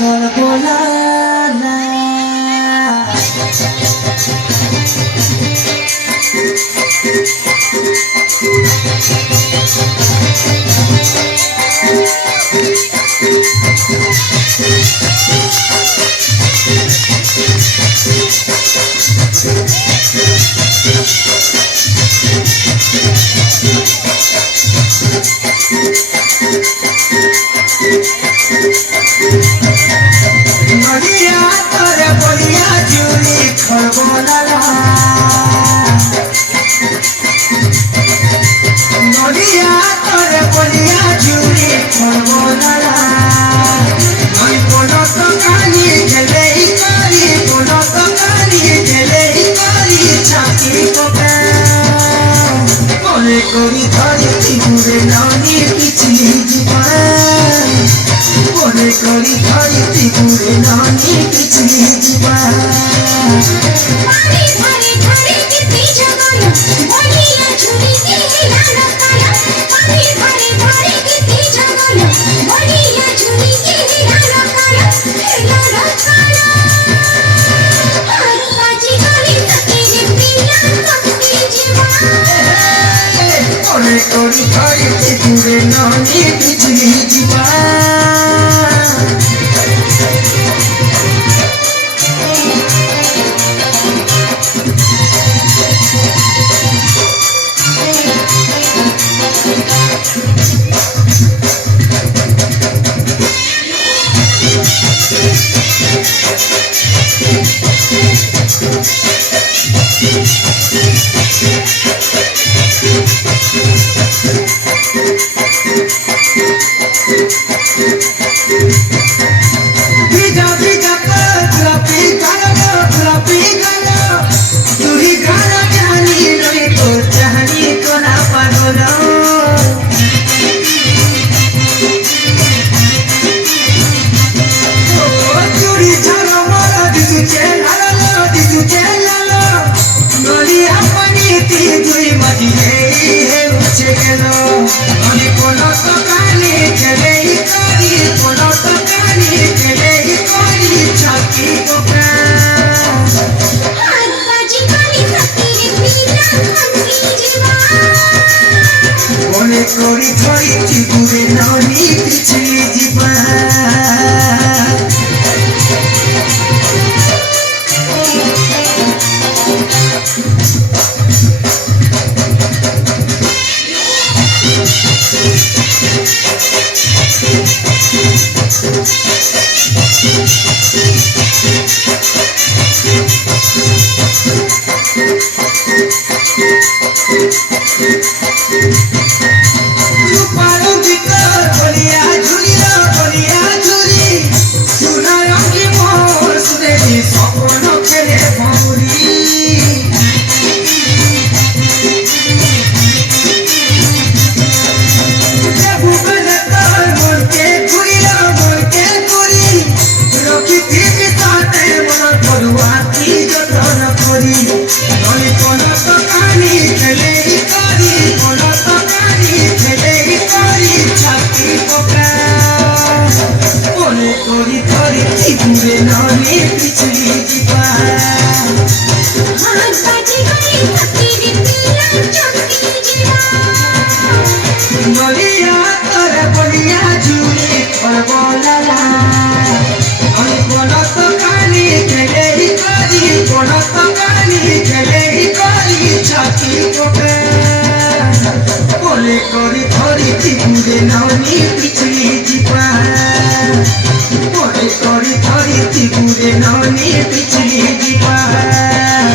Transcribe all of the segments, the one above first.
সর্বলালা নদিয়া তোরে বলিয়া জুড়ি খরবলালা নদিয়া তোরে বলিয়া জুড়ি খরবলালা ওই কোন তো কালি গেলেই করি কোন তো কালি গেলেই করি চাকরি পোকা মনে করি ধরে ত্রিপুরে ননি পিছলি জীবন মনে করি ধরে ত্রিপুরে ননি পিছলি জীবন মনে করি ধরে ত্রিপুরে ননি পিছলি জীবন ভিজা ভিজা গোলাপি কালো গোলাপি কালো তুই গান জানি লই তো জানি কোনা পাগল ও চুরি ছাড়ো মর দিছু চেলালো নলি আপনি তি দুই মাঝি হে উঠে গেল আমি কোন তো কানে গেলেই করি কোন তো কানে গেলেই করি চাকি পোকা মনে করি ধরি ত্রিপুরে ননি পিছলি জীবন রূপারো ভিতর বলিয়া ঝুলি সোনার অঙ্গি মোর সুরেলি স্বপ্ন খেলে ভৌরি ভুবনে তোর মনকে ঘুরি রকি দিবি তাতে মন করুয়া কি যতন করি নলি কোন তো কানি খেলেই করি কোন তো কানি খেলেই করি চাকরি পোকা মনে করি ধরি ত্রিপুরে ননি পিছলি জীবন নদিয়া তোরে বলিয়া জুড়ি খরবলালা আমি কোন তো কানি খেলেই করি কোন তো কানি খেলেই করি চাকরি পোকা মনে করি ধরি ত্রিপুরে ননি পিছলি জীবন মনে করি ধরি ত্রিপুরে ননি পিছলি জীবন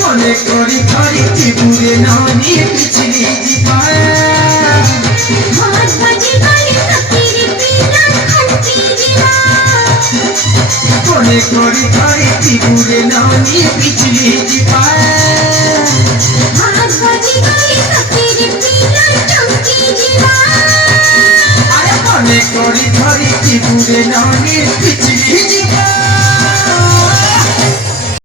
মনে করি ধরি ত্রিপুরে ননি পিছলি জীবন মনে করি ধরি ত্রিপুরে ননি পিছলি জীবন आज बजी गई सफेद पीला चमकी जीवा। তোরি ধরিছি দূরে ননি পিছলি জীবন